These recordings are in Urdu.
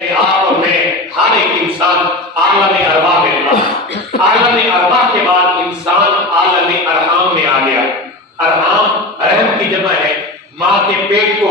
آپ اور میں ہر ایک انسان عالم ارواح میں تھا. عالم ارواح کے بعد انسان عالم ارحام میں آ گیا. ارحام رحم کی جمع ہے. ماں کے پیٹ کو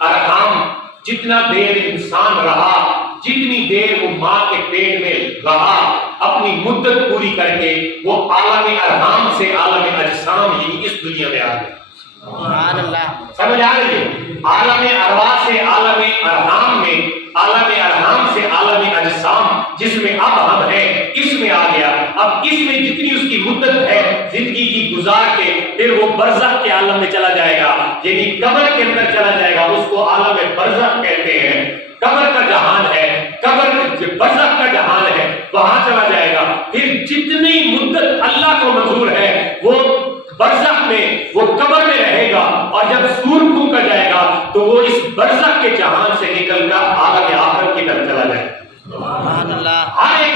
ارحام جتنا دیر انسان رہا، جتنی دیر وہ ماں کے پیٹ میں رہا، اپنی مدت پوری کر کے وہ عالم ارحام سے عالم اجسام ہی اس دنیا میں آ گیا. سبحان اللہ. سمجھ آ رہی ہے؟ عالم ارواح سے عالم ارحام میں، عالم ارحام سے عالم اجسام جس میں اب ہم ہیں، اس میں آ گیا. اب اس میں جتنی اس کی مدت ہے زندگی کی گزار کے پھر وہ برزخ کے عالم میں چلا جائے گا، یعنی قبر کے اندر چلا جائے گا. اس کو عالم برزخ کہتے ہیں. قبر کا جہان ہے، قبر برزخ کا جہان ہے، وہاں چلا جائے گا. پھر جتنی مدت اللہ کو منظور ہے وہ برزخ میں، وہ قبر میں رہے گا. اور جب سور پھونکا جائے گا تو وہ اس برزخ کے جہان سے نکل کر عالم آخرت کی طرف چلا جائے گا. سبحان اللہ. ہر ایک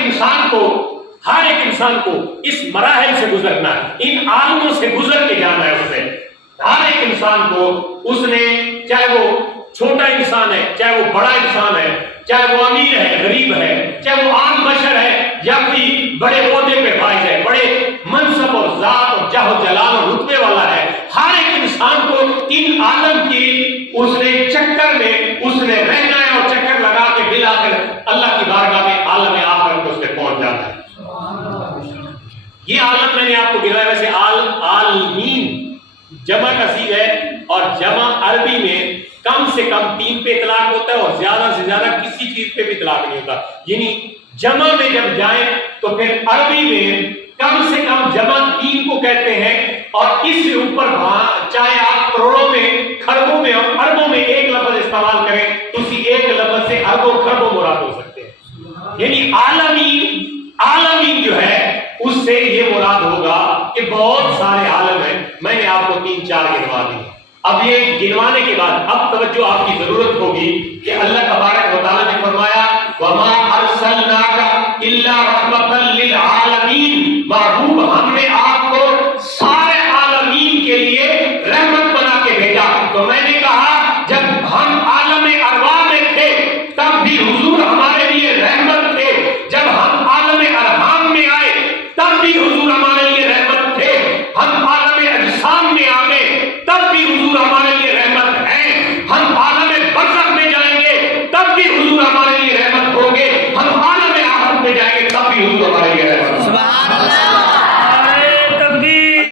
انسان کو اس مراحل سے گزرنا ہے، ان عالموں سے گزر کے جانا ہے. اسے ہر ایک انسان کو، اس نے چاہے وہ چھوٹا انسان ہے، چاہے وہ بڑا انسان ہے، چاہے وہ امیر ہے، غریب ہے، چاہے وہ عام بشر ہے یا کوئی بڑے عہدے پہ فائز ہے، بڑے منصب اور ذات اور جاہ و جلال اور رتبے والا ہے، ہر ایک انسان کو ان عالم کی اس نے چکر میں اس نے رہنا ہے اور چکر لگا کے بالآخر اللہ کی بارگاہ میں عالم آخرت اس سے پہنچ جاتا ہے. یہ عالم میں نے آپ کو گنایا. ویسے عالمین جمع کثیر ہے اور جمع عربی میں کم سے کم 3 پہ اطلاق ہوتا ہے اور زیادہ سے زیادہ کسی چیز پہ بھی اطلاق نہیں ہوتا. یعنی جمع میں جب جائیں تو پھر عربی میں کم سے کم جمع 3 کو کہتے ہیں. اور اس سے اوپر چاہے آپ کروڑوں میں، کھربوں میں اور اربوں میں ایک لفظ استعمال کریں تو اسی ایک لفظ سے اربوں کھربوں مراد ہو سکتے ہیں. یعنی عالمین جو ہے اس سے یہ مراد ہوگا کہ بہت سارے عالم ہیں. میں نے آپ کو 3-4 گنوا دیے. اب یہ گنوانے کے بعد اب توجہ آپ کی ضرورت ہوگی کہ اللہ تبارک و تعالیٰ نے فرمایا وَمَا أَرْسَلْنَاكَ إِلَّا رَحْمَةً لِّلْعَالَمِينَ. محبوب ہم نے آپ کو سارے عالمین کے لیے رحمت بنا کے بھیجا. تو میں نے کہا